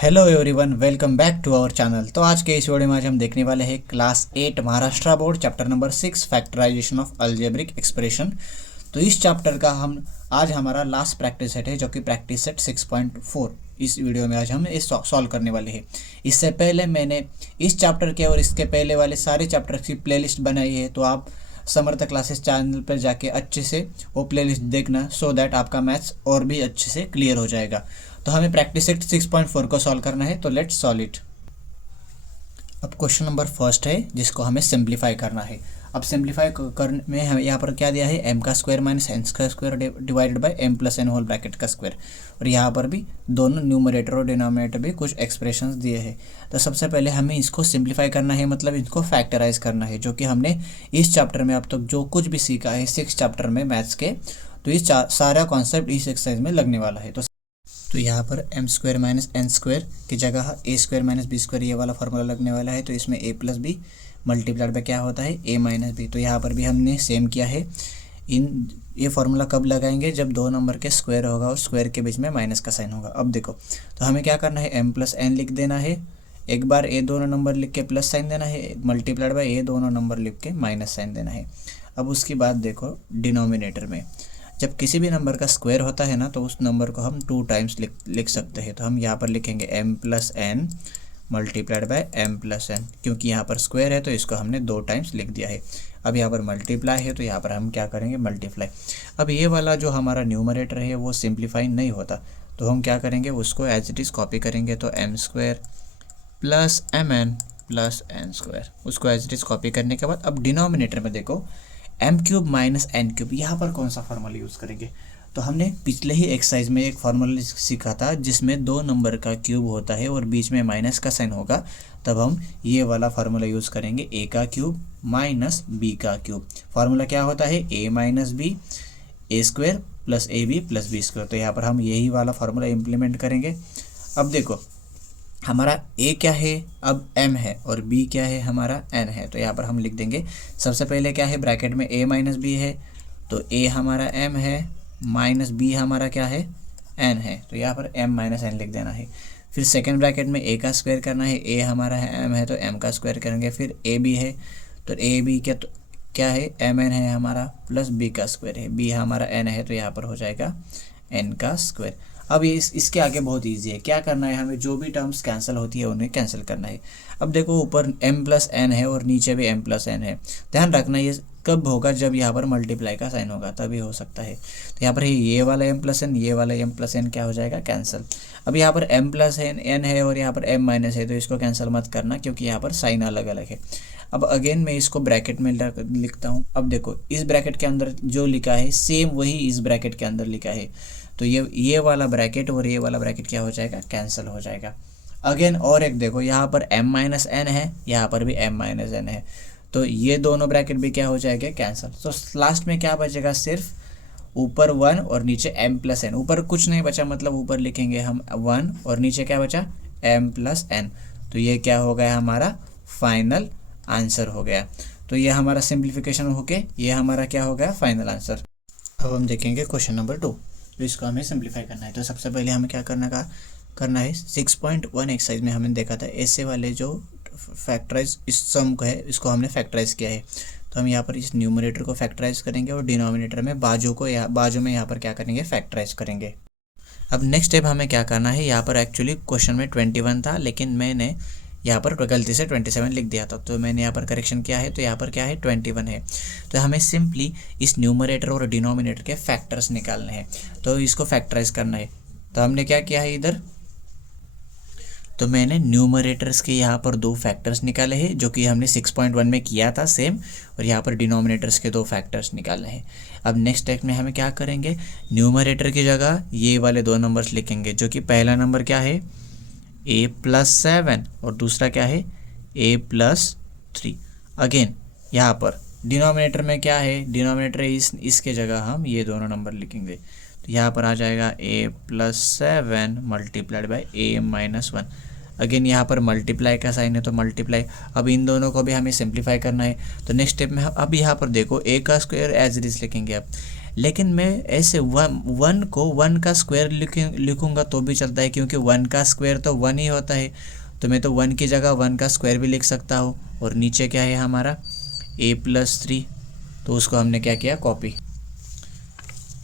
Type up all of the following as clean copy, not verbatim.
Hello everyone, welcome back to our channel. तो आज के इस वीडियो में आज हम देखने वाले हैं class 8 Maharashtra board chapter number 6 factorisation of algebraic expression. तो इस चैप्टर का हम आज हमारा लास्ट प्रैक्टिस सेट है जो कि प्रैक्टिस सेट 6.4। इस वीडियो में आज हम इस सॉल्व करने वाले हैं। इससे पहले मैंने इस चैप्टर के और इसके पहले वाले सारे चैप्टर की प्लेलिस्ट बनाई है, तो आप समर्थ क्लासेस चैनल पर जाके अच्छे से वो प्लेलिस्ट देखना, सो दैट आपका मैथ्स और भी अच्छे से क्लियर हो जाएगा। तो हमें प्रैक्टिस सेट 6.4 को सॉल्व करना है, तो लेट्स सॉल्व इट। अब क्वेश्चन नंबर फर्स्ट है जिसको हमें सिंप्लीफाई करना है। अब सिंप्लीफाई करने में हमें यहाँ पर क्या दिया है, एम का स्क्वायर माइनस एन का square divided by m plus n whole bracket का स्क्वायर। और यहाँ पर भी दोनों न्यूमरेटर और डिनोमिनेटर भी कुछ एक्सप्रेशंस दिए हैं। तो सबसे पहले हमें इसको सिंप्लीफाई करना है, मतलब इसको फैक्टराइज करना है, जो कि हमने इस चैप्टर में अब तक जो कुछ भी सीखा है 6 चैप्टर में मैथ्स के, तो इस सारा कॉन्सेप्ट इस एक्सरसाइज में लगने वाला है। तो यहाँ पर m square minus n square की जगह a square minus B square ये वाला फार्मूला लगने वाला है। तो इसमें a plus B multiplied by क्या होता है, ए माइनस बी। तो यहाँ पर भी हमने सेम किया है। ये फार्मूला कब लगाएंगे, जब दो नंबर के स्क्वायर होगा और स्क्वायर के बीच में माइनस का साइन होगा। अब देखो, तो हमें क्या करना है, एम प्लस एन लिख देना है, एक बार ए दोनों नंबर लिख के प्लस साइन देना है, मल्टीप्लाइड बाय ए दोनों नंबर लिख के माइनस साइन देना है। अब उसके बाद देखो, डिनोमिनेटर में जब किसी भी नंबर का स्क्वायर होता है ना, तो उस नंबर को हम 2 टाइम्स लिख सकते हैं। तो हम यहाँ पर लिखेंगे m plus n multiplied by m plus n, क्योंकि यहाँ पर स्क्वायर है तो इसको हमने 2 टाइम्स लिख दिया है। अब यहाँ पर मल्टीप्लाई है तो यहाँ पर हम क्या करेंगे, मल्टीप्लाई। अब ये वाला जो हमारा न्यूमरेटर है वो सिंप्लीफाई नहीं होता, तो हम क्या करेंगे, उसको एज इट इज़ कॉपी करेंगे। तो m square plus m n plus n square, उसको एज इट इज़ कॉपी करने के बाद अब डिनोमिनेटर में देखो, m cube minus n cube, यहाँ पर कौन सा फार्मूला यूज़ करेंगे। तो हमने पिछले ही एक्सरसाइज में एक फार्मूला सीखा था जिसमें 2 नंबर का क्यूब होता है और बीच में माइनस का साइन होगा, तब हम ये वाला फार्मूला यूज़ करेंगे, ए का क्यूब माइनस बी का क्यूब। फार्मूला क्या होता है, A minus B A square plus A B plus B square. तो यहाँ पर हम यही वाला फार्मूला इम्प्लीमेंट करेंगे। अब देखो, हमारा a क्या है, अब m है, और b क्या है, हमारा n है। तो यहाँ पर हम लिख देंगे, सबसे पहले क्या है, ब्रैकेट में a माइनस बी है, तो a हमारा m है, माइनस b हमारा क्या है, n है। तो यहाँ पर m माइनस n लिख देना है। फिर सेकेंड ब्रैकेट में a का स्क्वायर करना है, a हमारा है m है तो m का स्क्वायर करेंगे। फिर a b है, तो a b क्या है, m n है हमारा, प्लस b का स्क्वायर है, b हमारा n है, तो यहाँ पर हो जाएगा n का स्क्वायर। अब ये इसके आगे बहुत इजी है, क्या करना है, हमें जो भी टर्म्स कैंसिल होती है उन्हें कैंसिल करना है। अब देखो, ऊपर m प्लस एन है और नीचे भी m प्लस एन है। ध्यान रखना ये कब होगा, जब यहाँ पर मल्टीप्लाई का साइन होगा तभी हो सकता है। तो यहाँ पर ये वाला m प्लस एन, ये वाला m प्लस एन क्या हो जाएगा, कैंसिल। अब यहाँ पर m प्लस एन है और यहाँ पर m माइनस है, तो इसको कैंसिल मत करना क्योंकि यहाँ पर साइन अलग अलग है। अब अगेन मैं इसको ब्रैकेट में लिखता हूँ। अब देखो, इस ब्रैकेट के अंदर जो लिखा है सेम वही इस ब्रैकेट के अंदर लिखा है, तो ये वाला ब्रैकेट और ये वाला ब्रैकेट क्या हो जाएगा, कैंसिल हो जाएगा। अगेन और एक देखो, यहाँ पर m माइनस एन है, यहाँ पर भी m माइनस एन है, तो ये दोनों ब्रैकेट भी क्या हो जाएगा, कैंसिल। तो लास्ट में क्या बचेगा, सिर्फ ऊपर 1 और नीचे m प्लस एन। ऊपर कुछ नहीं बचा, मतलब ऊपर लिखेंगे हम 1 और नीचे क्या बचा, m प्लस एन। तो ये क्या हो गया, हमारा फाइनल आंसर हो गया। तो ये हमारा सिंप्लीफिकेशन होके ये हमारा क्या हो गया, फाइनल आंसर। अब हम देखेंगे क्वेश्चन नंबर 2। तो इसको हमें सिंप्लीफाई करना है। तो सबसे पहले हमें क्या करना है 6.1 एक्सरसाइज में हमने देखा था, ऐसे वाले जो फैक्टराइज इस सम को है इसको हमने फैक्टराइज किया है। तो हम यहाँ पर इस न्यूमरेटर को फैक्टराइज करेंगे और डिनोमिनेटर में बाजू में यहाँ पर क्या करेंगे, फैक्टराइज करेंगे। अब नेक्स्ट स्टेप हमें क्या करना है, यहाँ पर एक्चुअली क्वेश्चन में 21 था, लेकिन मैंने यहाँ पर गलती से 27 लिख दिया था, तो मैंने यहाँ पर करेक्शन किया है, तो यहाँ पर क्या है, 21 है। तो हमें सिंपली इस न्यूमरेटर और डिनोमिनेटर के फैक्टर्स निकालने हैं, तो इसको फैक्टराइज करना है। तो हमने क्या किया है इधर, तो मैंने न्यूमरेटर्स के यहाँ पर 2 फैक्टर्स निकाले हैं जो कि हमने 6.1 में किया था सेम, और यहाँ पर डिनोमिनेटर्स के 2 फैक्टर्स निकालने हैं। अब नेक्स्ट स्टेप में हमें क्या करेंगे, न्यूमरेटर की जगह ये वाले 2 नंबर्स लिखेंगे, जो कि पहला नंबर क्या है, a प्लस 7 और दूसरा क्या है, a प्लस 3। अगेन यहाँ पर डिनोमिनेटर में क्या है, डिनोमिनेटर इसके जगह हम ये दोनों नंबर लिखेंगे। तो यहाँ पर आ जाएगा a plus 7 multiplied by a minus 1। Again यहाँ पर मल्टीप्लाई का साइन है तो मल्टीप्लाई। अब इन दोनों को भी हमें सिंप्लीफाई करना है। तो नेक्स्ट स्टेप में अब यहाँ पर देखो, a का स्क्वायर एज इट इज लिखेंगे अब, लेकिन मैं ऐसे वन को वन का स्क्वायर लिखूँगा तो भी चलता है, क्योंकि वन का स्क्वायर तो वन ही होता है। तो मैं तो वन की जगह वन का स्क्वायर भी लिख सकता हूँ। और नीचे क्या है हमारा a+3, तो उसको हमने क्या किया, कॉपी।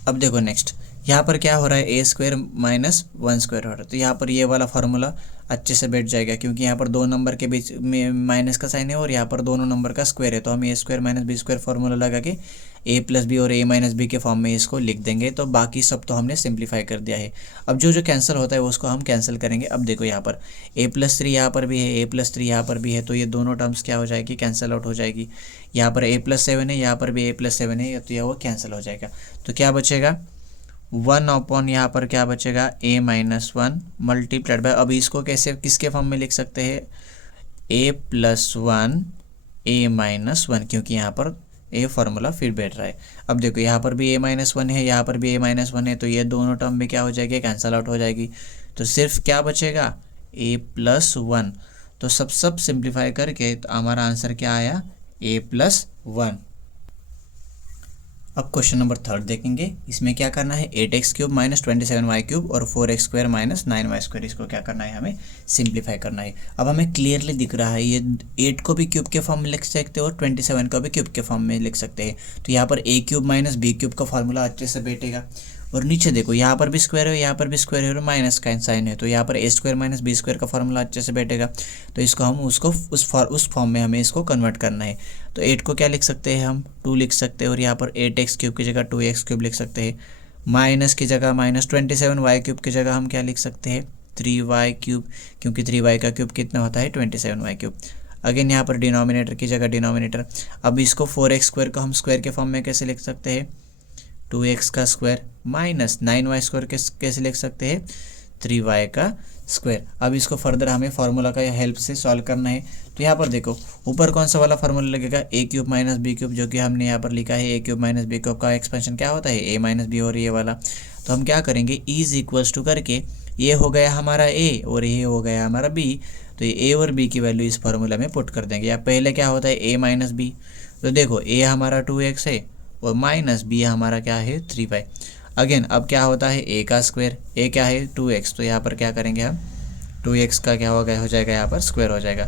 अब देखो नेक्स्ट, यहाँ पर क्या हो रहा है, a² माइनस 1² हो रहा है। तो यहाँ पर ये वाला फार्मूला अच्छे से बैठ जाएगा, क्योंकि यहाँ पर दो नंबर के बीच में माइनस का साइन है और यहाँ पर दोनों नंबर का स्क्वायर है। तो हम a² माइनस b² फार्मूला लगा के a+b और a-b के फॉर्म में इसको लिख देंगे। तो बाकी सब तो हमने सिंप्लीफाई कर दिया है। अब जो जो कैंसिल होता है उसको हम कैंसिल करेंगे। अब देखो यहाँ पर a+3 यहाँ पर भी है, a+3 यहाँ पर भी है, तो ये दोनों टर्म्स क्या हो जाएगी, कैंसिल आउट हो जाएगी। यहाँ पर a+7 है, यहाँ पर भी a+7 है, तो यह वो कैंसिल हो जाएगा। तो क्या बचेगा, 1/, यहाँ पर क्या बचेगा, a-1 मल्टीप्लाइड बाय, अब इसको कैसे किसके फॉर्म में लिख सकते हैं, a+1 a-1, क्योंकि यहाँ पर a फार्मूला फिर बैठ रहा है। अब देखो यहाँ पर भी a-1 है, यहाँ पर भी a-1 है, तो ये दोनों टर्म में क्या हो जाएगी, कैंसल आउट हो जाएगी। तो सिर्फ क्या बचेगा, a+1। तो सब सिंप्लीफाई करके तो हमारा आंसर क्या आया, a+1। अब क्वेश्चन नंबर 3 देखेंगे। इसमें क्या करना है, 8x³ माइनस 27y³ और 4x² माइनस 9y², इसको क्या करना है, हमें सिंप्लीफाई करना है। अब हमें क्लियरली दिख रहा है ये 8 को भी क्यूब के फॉर्म में लिख सकते हैं और 27 को भी क्यूब के फॉर्म में लिख सकते हैं। तो यहाँ पर a³ माइनस b³ का फॉर्मूला अच्छे से बैठेगा। और नीचे देखो यहाँ पर भी स्क्वायर है, यहाँ पर भी स्क्वायर है और माइनस का साइन है, तो यहाँ पर a² माइनस b² का फॉर्मूला अच्छे से बैठेगा। तो इसको हम उस फॉर्म में हमें इसको कन्वर्ट करना है। तो 8 को क्या लिख सकते हैं, हम 2 लिख सकते हैं, और यहाँ पर 8x³ की जगह 2x³ लिख सकते हैं। माइनस की जगह माइनस 27y³ की जगह हम क्या लिख सकते हैं, 3y³, क्योंकि 3y का क्यूब कितना होता है, 27y³। अगेन यहाँ पर डिनोमिनेटर की जगह डिनोमिनेटर। अब इसको 4x² को हम स्क्वायर के फॉर्म में कैसे लिख सकते हैं, 2x का स्क्वायर माइनस 9y² कैसे लिख सकते हैं, 3y का स्क्वायर। अब इसको फर्दर हमें फार्मूला का हेल्प से सॉल्व करना है। तो यहाँ पर देखो ऊपर कौन सा वाला फार्मूला लगेगा, a³ माइनस b³, जो कि हमने यहाँ पर लिखा है a³ माइनस b³ का एक्सपेंशन क्या होता है, a माइनस b, और ये वाला। तो हम क्या करेंगे, इज इक्वल्स टू करके ये हो गया हमारा a और ये हो गया हमारा b, तो ये a और b की वैल्यू इस फार्मूला में पुट कर देंगे। या पहले क्या होता है, a माइनस b, तो देखो a हमारा 2x है और माइनस b हमारा क्या है, 3y। अगेन अब क्या होता है, a का स्क्वायर, a क्या है 2x, तो यहाँ पर क्या करेंगे हम, 2x का क्या हो जाएगा यहाँ पर स्क्वायर हो जाएगा।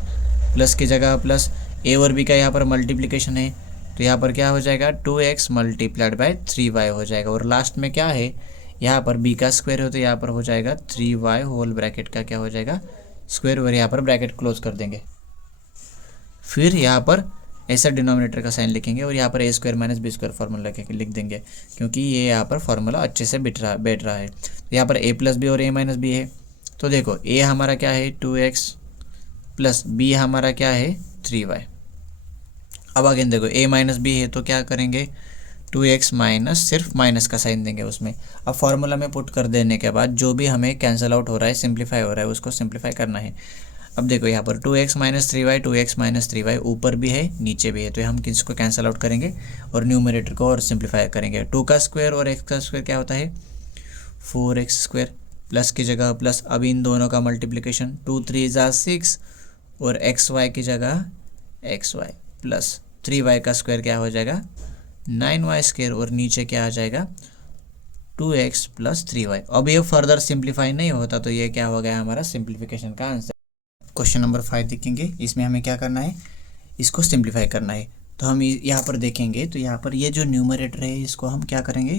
प्लस की जगह प्लस, a और b का यहाँ पर मल्टीप्लिकेशन है, तो यहाँ पर क्या हो जाएगा, 2x मल्टीप्लाइड बाय 3y हो जाएगा। और लास्ट में क्या है, यहाँ पर b का स्क्वायर हो, तो यहाँ पर हो जाएगा 3y होल ब्रैकेट का क्या हो जाएगा, स्क्वायर, और यहाँ पर ब्रैकेट क्लोज कर देंगे। फिर यहाँ पर ऐसा डिनोमिनेटर का साइन लिखेंगे और यहाँ पर a² माइनस b² फार्मूला लिख देंगे, क्योंकि ये यहाँ पर फार्मूला अच्छे से बैठ रहा है। तो यहाँ पर a+b और a-b है। तो देखो a हमारा क्या है, 2x प्लस b हमारा क्या है, 3y। अब अगेन देखो a माइनस b है, तो क्या करेंगे, 2x माइनस, सिर्फ माइनस का साइन देंगे उसमें। अब फार्मूला में पुट कर देने के बाद जो भी हमें कैंसिल आउट हो रहा है, सिंप्लीफाई हो रहा है, उसको सिंप्लीफाई करना है। अब देखो यहाँ पर 2x minus 3y, 2x minus 3y ऊपर भी है नीचे भी है, तो हम किसको कैंसिल आउट करेंगे और न्यूमरेटर को और सिंप्लीफाई करेंगे। 2 का स्क्वायर और x का स्क्वायर क्या होता है, 4x², प्लस की जगह प्लस। अब इन दोनों का मल्टीप्लिकेशन, 2 3 = 6 और xy की जगह xy प्लस 3y का स्क्वायर क्या हो जाएगा, 9y², और नीचे क्या आ जाएगा, 2x प्लस 3y। अब ये फर्दर सिंप्लीफाई नहीं होता, तो ये क्या हो गया हमारा सिंप्लीफिकेशन का आंसर। क्वेश्चन नंबर 5 देखेंगे। इसमें हमें क्या करना है, इसको सिंप्लीफाई करना है। तो हम यहाँ पर देखेंगे, तो यहाँ पर ये जो न्यूमरेटर है इसको हम क्या करेंगे,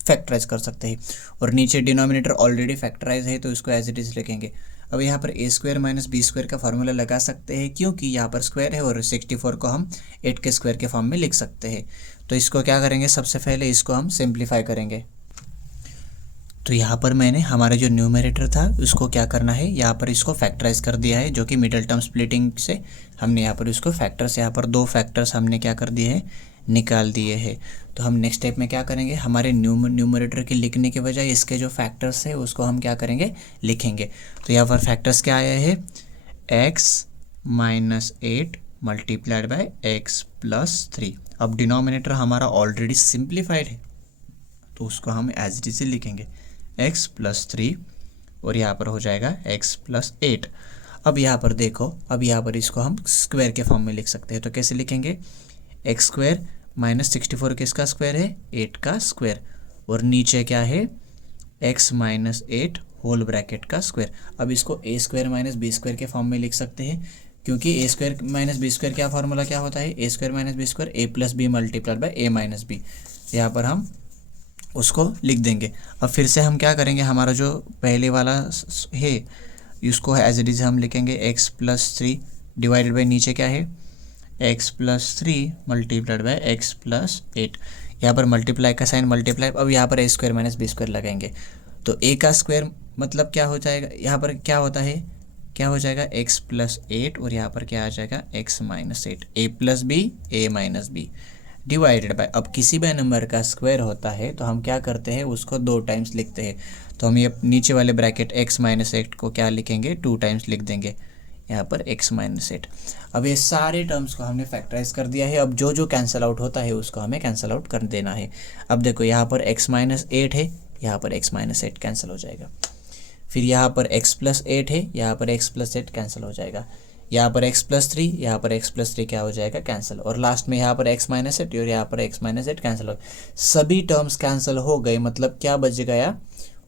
फैक्टराइज कर सकते हैं, और नीचे डिनोमिनेटर ऑलरेडी फैक्टराइज है, तो इसको एज इट इज़ लिखेंगे। अब यहाँ पर a² माइनस b² का फार्मूला लगा सकते हैं, क्योंकि यहाँ पर स्क्वायर है, और 64 को हम 8 के स्क्वायर के फॉर्म में लिख सकते हैं। तो इसको क्या करेंगे, सबसे पहले इसको हम सिंप्लीफाई करेंगे। तो यहाँ पर मैंने हमारा जो न्यूमरेटर था उसको क्या करना है, यहाँ पर इसको फैक्टराइज कर दिया है, जो कि मिडल टर्म स्प्लिटिंग से हमने यहाँ पर इसको फैक्टर्स, यहाँ पर 2 फैक्टर्स हमने क्या कर दिए हैं, निकाल दिए हैं। तो हम नेक्स्ट स्टेप में क्या करेंगे, हमारे न्यूमरेटर के लिखने के बजाय इसके जो फैक्टर्स है उसको हम क्या करेंगे, लिखेंगे। तो यहाँ पर फैक्टर्स क्या आया है, x minus 8 multiplied by x plus 3। अब डिनोमिनेटर हमारा ऑलरेडी सिंप्लीफाइड है, तो उसको हम एज इट इज लिखेंगे, x प्लस 3, और यहाँ पर हो जाएगा x प्लस 8। अब यहाँ पर देखो, अब यहाँ पर इसको हम स्क्वायर के फॉर्म में लिख सकते हैं। तो कैसे लिखेंगे, x² -64 किसका स्क्वायर है, 8 का स्क्वायर, और नीचे क्या है, x माइनस 8 होल ब्रैकेट का स्क्वायर। अब इसको A square minus B square के फॉर्म में लिख सकते हैं, क्योंकि A square minus B square क्या फार्मूला क्या होता है, A square minus B square A plus B multiplied by A minus B. यहाँ पर हम उसको लिख देंगे। अब फिर से हम क्या करेंगे, हमारा जो पहले वाला है इसको एज इट इज़ हम लिखेंगे x प्लस 3 डिवाइडेड बाई नीचे क्या है, x plus 3 multiplied by x plus 8। यहाँ पर मल्टीप्लाई का साइन मल्टीप्लाई, अब यहाँ पर ए स्क्वायर माइनस बी स्क्वायर लगाएंगे तो a का स्क्वायर मतलब क्या हो जाएगा, यहाँ पर क्या होता है, क्या हो जाएगा x प्लस 8 और यहाँ पर क्या आ जाएगा x minus 8, a plus b a minus b divided by. अब किसी भी नंबर का स्क्वायर होता है तो हम क्या करते हैं, उसको 2 टाइम्स लिखते हैं। तो हम ये नीचे वाले ब्रैकेट x माइनस 8 को क्या लिखेंगे, 2 टाइम्स लिख देंगे यहाँ पर x माइनस 8। अब ये सारे टर्म्स को हमने फैक्टराइज कर दिया है। अब जो जो कैंसिल आउट होता है उसको हमें कैंसिल आउट कर देना है। अब देखो यहाँ पर x माइनस 8 है, यहाँ पर x माइनस 8 कैंसिल हो जाएगा। फिर यहाँ पर x प्लस 8 है, यहाँ पर x प्लस 8 कैंसिल हो जाएगा। यहाँ पर x प्लस 3, यहाँ पर x प्लस 3 क्या हो जाएगा, कैंसिल। और लास्ट में यहाँ पर x माइनस 8 और यहाँ पर x माइनस 8 कैंसिल हो। सभी टर्म्स कैंसिल हो गए, मतलब क्या बच गया,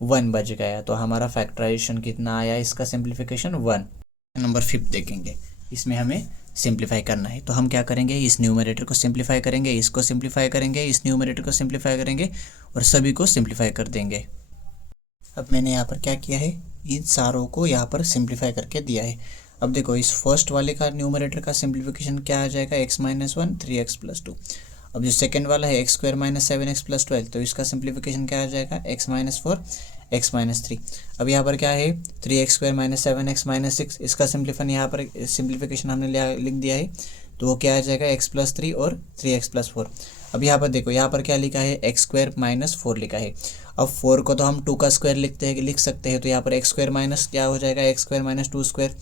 1 बच गया। तो हमारा फैक्टराइजेशन कितना आया, इसका सिंप्लीफिकेशन 1। नंबर 5 देखेंगे, इसमें हमें सिंप्लीफाई करना है। तो हम क्या करेंगे, इस न्यूमरेटर को सिंप्लीफाई करेंगे, इसको सिंप्लीफाई करेंगे, इस न्यूमरेटर को सिंप्लीफाई करेंगे और सभी को सिंप्लीफाई कर देंगे। अब मैंने यहाँ पर क्या किया है, इन सारों को यहाँ पर सिंप्लीफाई करके दिया है। अब देखो इस फर्स्ट वाले का न्यूमरेटर का सिंप्लीफिकेशन क्या आ जाएगा, x माइनस 1 3x प्लस 2। अब जो सेकेंड वाला है x square minus 7x plus 12, तो इसका सिंप्लीफिकेशन क्या आ जाएगा, x माइनस 4 x माइनस 3। अब यहाँ पर क्या है 3x square minus 7x minus 6, इसका सिंप्लीफिकेशन हमने लिख दिया है। तो वो क्या आ जाएगा, x प्लस 3 और 3x प्लस 4। अब यहाँ पर देखो, यहाँ पर क्या लिखा है, x स्क्वायर माइनस 4 लिखा है। अब 4 को तो हम 2 का स्क्वायर लिख सकते हैं। तो यहाँ पर x स्क्वायर माइनस क्या हो जाएगा, x square minus 2 square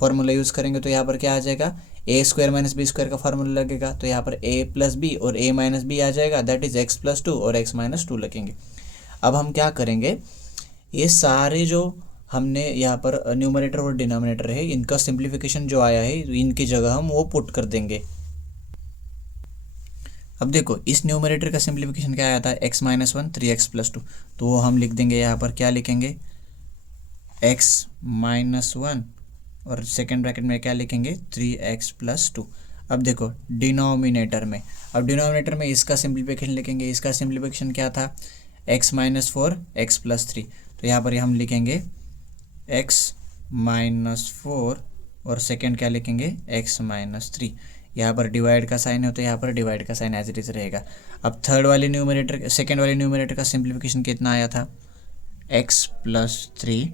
formula use करेंगे तो यहाँ पर क्या आ जाएगा, a square minus B square का फार्मूला लगेगा। तो यहाँ पर a प्लस बी और a माइनस बी आ जाएगा, दैट इज x प्लस 2 और x माइनस 2 लिखेंगे। अब हम क्या करेंगे, ये सारे जो हमने यहाँ पर न्यूमरेटर और डिनोमिनेटर है, इनका सिंप्लीफिकेशन जो आया है इनकी जगह हम वो पुट कर देंगे। अब देखो इस न्यूमरेटर का सिंप्लीफिकेशन क्या आया था, x माइनस 1 3x प्लस 2, तो वो हम लिख देंगे यहाँ पर, क्या लिखेंगे, x माइनस 1 और सेकेंड ब्रैकेट में क्या लिखेंगे, 3x प्लस 2। अब देखो डिनोमिनेटर में, अब डिनोमिनेटर में इसका सिंप्लीफिकेशन लिखेंगे। इसका सिंप्लीफिकेशन क्या था, x माइनस 4 x प्लस 3, तो यहाँ पर हम लिखेंगे x माइनस 4 और सेकेंड क्या लिखेंगे, x माइनस 3। यहाँ पर डिवाइड का साइन है तो यहाँ पर डिवाइड का साइन एज इट इज रहेगा। अब थर्ड वाले न्यूमरेटर, सेकेंड वाले न्यूमरेटर का सिंप्लीफिकेशन कितना आया था, x प्लस 3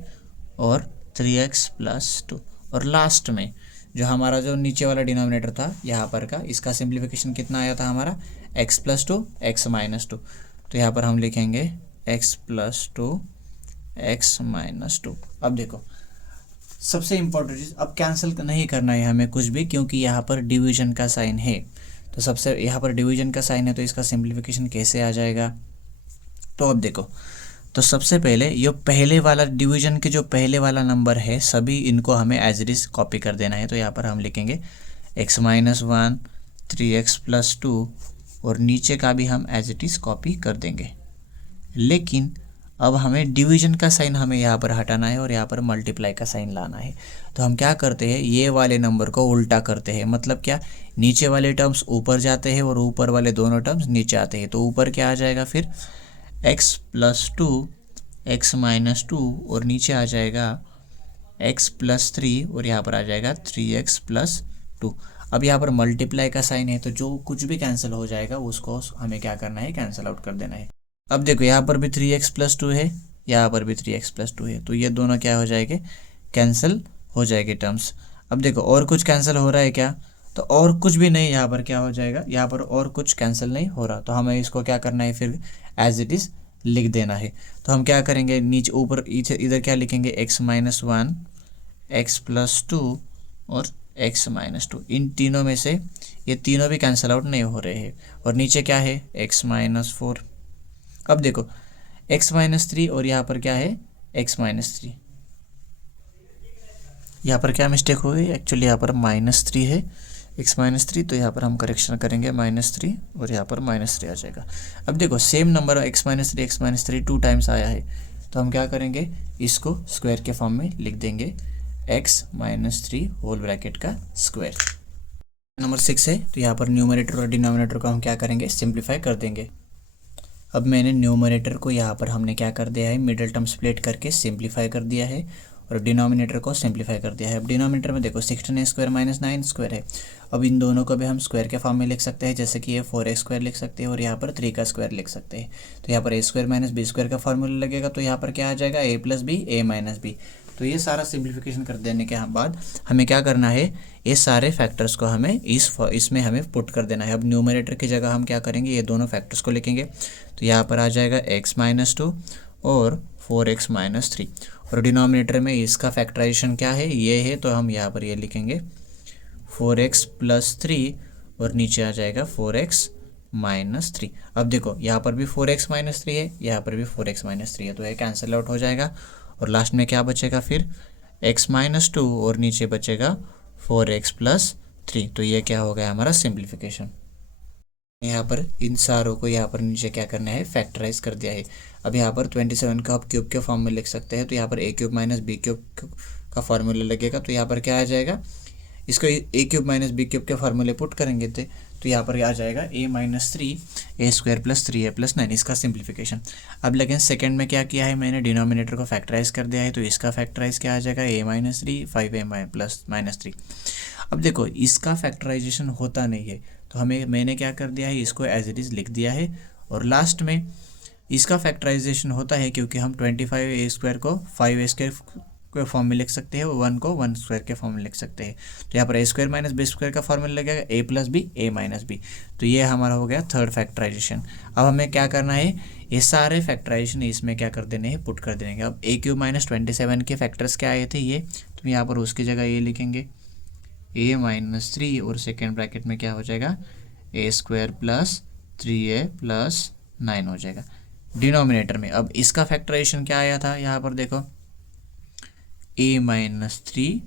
और 3x प्लस 2। और लास्ट में जो हमारा जो नीचे वाला डिनोमिनेटर था यहाँ पर का, इसका सिंप्लीफिकेशन कितना आया था हमारा, x प्लस 2 x माइनस 2। तो यहाँ पर हम लिखेंगे x प्लस 2 x माइनस 2। अब देखो सबसे इम्पोर्टेंट चीज़, अब कैंसिल नहीं करना है हमें कुछ भी, क्योंकि यहाँ पर डिवीजन का साइन है। तो सबसे यहाँ पर डिवीजन का साइन है तो इसका सिंप्लीफिकेशन कैसे आ जाएगा। तो अब देखो, तो सबसे पहले ये पहले वाला डिवीजन के जो पहले वाला नंबर है सभी इनको हमें एज इट इज कॉपी कर देना है। तो यहाँ पर हम लिखेंगे x माइनस 1 3x प्लस 2 और नीचे का भी हम एज इट इज कॉपी कर देंगे। लेकिन अब हमें डिवीजन का साइन हमें यहाँ पर हटाना है और यहाँ पर मल्टीप्लाई का साइन लाना है। तो हम क्या करते हैं, ये वाले नंबर को उल्टा करते हैं। मतलब क्या, नीचे वाले टर्म्स ऊपर जाते हैं और ऊपर वाले दोनों टर्म्स नीचे आते हैं। तो ऊपर क्या आ जाएगा फिर, x प्लस 2 x माइनस 2 और नीचे आ जाएगा x प्लस 3 और यहाँ पर आ जाएगा 3x प्लस 2। अब यहाँ पर मल्टीप्लाई का साइन है तो जो कुछ भी कैंसिल हो जाएगा उसको हमें क्या करना है, कैंसिल आउट कर देना है। अब देखो यहाँ पर भी 3x प्लस 2 है, यहाँ पर भी 3x प्लस 2 है, तो ये दोनों क्या हो जाएंगे, कैंसिल हो जाएंगे टर्म्स। अब देखो और कुछ कैंसिल हो रहा है क्या, तो और कुछ भी नहीं, यहाँ पर क्या हो जाएगा, यहाँ पर और कुछ कैंसिल नहीं हो रहा। तो हमें इसको क्या करना है, फिर एज इट इज़ लिख देना है। तो हम क्या करेंगे, नीचे ऊपर इधर क्या लिखेंगे, x माइनस 1 x प्लस 2 और x माइनस 2। इन तीनों में से ये तीनों भी कैंसिल आउट नहीं हो रहे हैं। और नीचे क्या है, x माइनस 4। अब देखो x माइनस 3 और यहाँ पर क्या है, x माइनस 3। यहाँ पर क्या मिस्टेक हो गई, एक्चुअली यहाँ पर -3 है, x-3, तो यहाँ पर हम करेक्शन करेंगे -3 और यहाँ पर -3 आ जाएगा। अब देखो सेम नंबर x-3 2 टाइम्स आया है, तो हम क्या करेंगे, इसको स्क्वायर के फॉर्म में लिख देंगे, x-3 होल ब्रैकेट का स्क्वायर। नंबर 6 है, तो यहाँ पर न्यूमरेटर और डिनोमिनेटर को हम क्या करेंगे, सिंप्लीफाई कर देंगे। अब मैंने न्यूमरेटर को यहाँ पर हमने क्या कर दिया है, मिडिल टर्म स्प्लिट करके सिंप्लीफाई कर दिया है और डिनोमिनेटर को सिंप्लीफाई कर दिया है। अब डिनोमिनेटर में देखो 16a² - 9² है। अब इन दोनों को भी हम स्क्वायर के फॉर्म में लिख सकते हैं, जैसे कि ये 4a² लिख सकते हैं और यहाँ पर 3 का स्क्वायर लिख सकते हैं। तो यहाँ पर a² - b² का फॉर्मूला लगेगा, तो यहाँ पर क्या आ जाएगा, a + b a - b। तो ये सारा सिंप्लीफिकेशन कर देने के बाद हमें क्या करना है, ये सारे फैक्टर्स को हमें इसमें हमें पुट कर देना है। अब न्यूमरेटर की जगह हम क्या करेंगे, ये दोनों फैक्टर्स को लिखेंगे, तो यहाँ पर आ जाएगा x-2 और 4x - 3। और डिनोमिनेटर में इसका फैक्टराइजेशन क्या है, ये है, तो हम यहाँ पर ये लिखेंगे 4x + 3 और नीचे आ जाएगा 4x - 3। अब देखो यहाँ पर भी 4x - 3 है, यहाँ पर भी 4x - 3 है, तो ये कैंसिल आउट हो जाएगा और लास्ट में क्या बचेगा फिर, x-2 और नीचे बचेगा 4x + 3। तो ये क्या हो गया हमारा सिंप्लीफिकेशन। यहाँ पर इन सारों को यहाँ पर नीचे क्या करना है, फैक्टराइज कर दिया है। अब यहाँ पर 27 का आप क्यूब के फॉर्म में लिख सकते हैं, तो यहाँ पर a³ - b³ का फार्मूला लगेगा, तो यहाँ पर क्या आ जाएगा, इसको a³ - b³ के फार्मूले पुट करेंगे तो यहाँ पर आ जाएगा a - 3 a² + 3a + 9, इसका सिंप्लीफिकेशन। अब लेकिन सेकंड में क्या किया है, मैंने डिनोमिनेटर को फैक्टराइज कर दिया है, तो इसका फैक्टराइज क्या आ जाएगा, a - 3 5a + -3। अब देखो इसका फैक्टराइजेशन होता नहीं है, तो मैंने क्या कर दिया है, इसको एज इट इज़ लिख दिया है। और लास्ट में इसका फैक्टराइजेशन होता है, क्योंकि हम 25a² को 5a² के फॉर्म में लिख सकते हैं, 1 को 1² के फॉर्म में लिख सकते हैं। तो यहाँ पर a² - b² का फॉर्मूला लगेगा a + b a - b। तो ये हमारा हो गया थर्ड फैक्टराइजेशन। अब हमें क्या करना है, ये सारे फैक्टराइजेशन इसमें क्या कर देने हैं, पुट कर देने हैं। अब a³ - 27 के फैक्टर्स क्या आए थे ये, तो यहाँ पर उसकी जगह ये लिखेंगे a - 3 और सेकेंड ब्रैकेट में क्या हो जाएगा, a² + 3a + 9 हो जाएगा डिनोमिनेटर में। अब इसका फैक्टराइजेशन क्या आया था, यहाँ पर देखो a - 3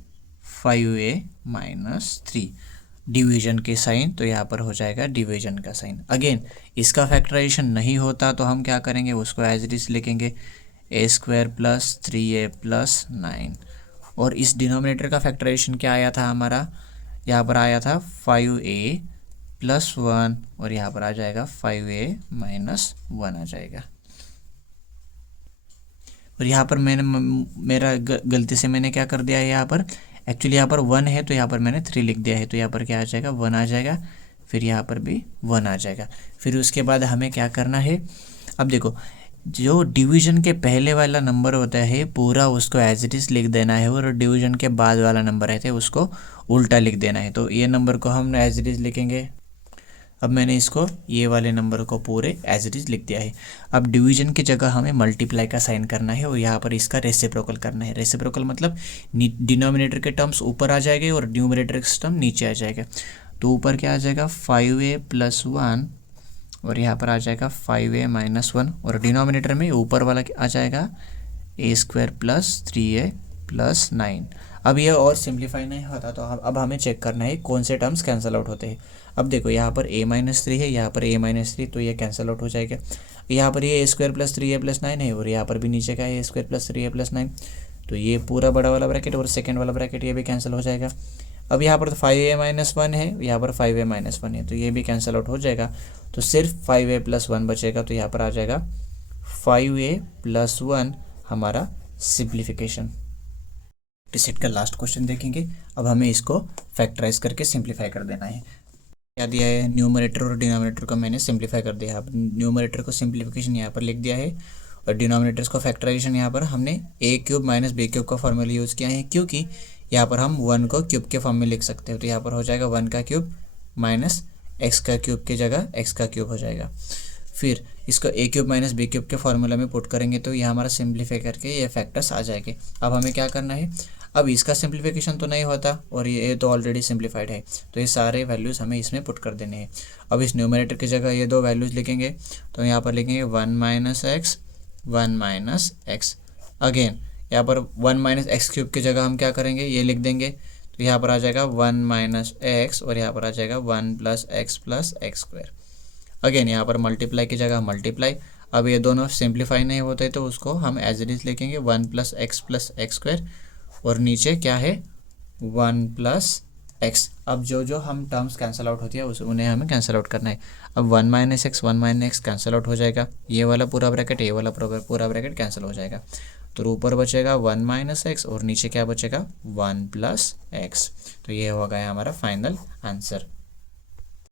5a - 3 डिवीजन के साइन, तो यहाँ पर हो जाएगा डिवीजन का साइन। अगेन इसका फैक्टराइजेशन नहीं होता तो हम क्या करेंगे, उसको एज इट इज लिखेंगे a² + 3a + 9। और इस डिनोमिनेटर का फैक्टराइजेशन क्या आया था हमारा, यहाँ पर आया था 5a + 1 और यहाँ पर आ जाएगा 5a - 1 आ जाएगा। और यहाँ पर मेरा गलती से मैंने क्या कर दिया है, यहाँ पर एक्चुअली यहाँ पर 1 है, तो यहाँ पर मैंने 3 लिख दिया है, तो यहाँ पर क्या आ जाएगा, 1 आ जाएगा, फिर यहाँ पर भी 1 आ जाएगा। फिर उसके बाद हमें क्या करना है, अब देखो जो डिवीजन के पहले वाला नंबर होता है पूरा उसको एज इट इज़ लिख देना है, और डिवीजन के बाद वाला नंबर रहता है उसको उल्टा लिख देना है। तो ये नंबर को हम एज इट इज़ लिखेंगे। अब मैंने इसको ये वाले नंबर को पूरे एज इट इज़ लिख दिया है। अब डिवीजन की जगह हमें मल्टीप्लाई का साइन करना है और यहाँ पर इसका रेसिप्रोकल करना है। रेसिप्रोकल मतलब डिनोमिनेटर के टर्म्स ऊपर आ जाएंगे और न्यूमरेटर के टर्म नीचे आ जाएगा। तो ऊपर क्या आ जाएगा, 5a + 1 और यहाँ पर आ जाएगा 5a - 1 और डिनोमिनेटर में ऊपर वाला आ जाएगा a² + 3a + 9। अब ये और सिंप्लीफाई नहीं होता, तो अब हमें चेक करना है कौन से टर्म्स कैंसिल आउट होते हैं। अब देखो यहाँ पर a - 3 है, यहाँ पर a - 3, तो ये कैंसिल आउट हो जाएगा। यहाँ पर ये a² + 3a + 9 है और यहाँ पर भी नीचे का है a² + 3a + 9, तो ये पूरा बड़ा वाला ब्रैकेट और सेकेंड वाला ब्रैकेट ये भी कैंसिल हो जाएगा। अब यहाँ पर 5a - 1 है, यहाँ पर 5a - 1 है, तो ये भी कैंसिल आउट हो जाएगा। तो सिर्फ 5a + 1 बचेगा, तो यहाँ पर आ जाएगा 5a + 1 हमारा सिंप्लीफिकेशन। सेट का लास्ट क्वेश्चन देखेंगे। अब हमें इसको फैक्टराइज करके सिंप्लीफाई कर देना है। क्या दिया है, न्यूमरेटर और डिनोमिनेटर को मैंने सिंप्लीफाई कर दिया। अब न्यूमरेटर को सिंप्लीफिकेशन यहाँ पर लिख दिया है और डिनोमिनेटर्स को फैक्टराइजेशन यहाँ पर हमने a³ - b³ का फॉर्मूला यूज़ किया है, क्योंकि यहाँ पर हम 1 को क्यूब के फॉर्म में लिख सकते हो। तो यहाँ पर हो जाएगा 1 का क्यूब माइनस x का क्यूब की जगह x का क्यूब हो जाएगा। फिर इसको a³ - b³ के फॉर्मूला में पुट करेंगे तो ये हमारा सिंप्लीफाई करके ये फैक्टर्स आ जाएंगे। अब हमें क्या करना है, अब इसका सिंप्लीफिकेशन तो नहीं होता और ये तो ऑलरेडी सिंप्लीफाइड है, तो ये सारे वैल्यूज़ हमें इसमें पुट कर देने हैं। अब इस न्यूमरेटर की जगह ये दो वैल्यूज़ लिखेंगे, तो यहाँ पर लिखेंगे 1 - x 1 - x। अगेन यहाँ पर 1 - x³ की जगह हम क्या करेंगे, ये लिख देंगे, तो यहाँ पर आ जाएगा 1 माइनस एक्स और यहाँ पर आ जाएगा 1 प्लस एक्स स्क्वायर। अगेन यहाँ पर मल्टीप्लाई की जगह मल्टीप्लाई। अब ये दोनों सिंप्लीफाई नहीं होते तो उसको हम एज इट इज लिखेंगे 1 प्लस एक्स स्क्वायर और नीचे क्या है 1 प्लस एक्स। अब जो हम टर्म्स कैंसिल आउट होती है उन्हें हमें कैंसिल आउट करना है। अब 1 माइनस एक्स कैंसिल आउट हो जाएगा, ये वाला पूरा ब्रैकेट ये वाला पूरा ब्रैकेट कैंसिल हो जाएगा। तो ऊपर बचेगा 1 माइनस एक्स और नीचे क्या बचेगा 1 प्लस एक्स। तो ये हो गया हमारा फाइनल आंसर।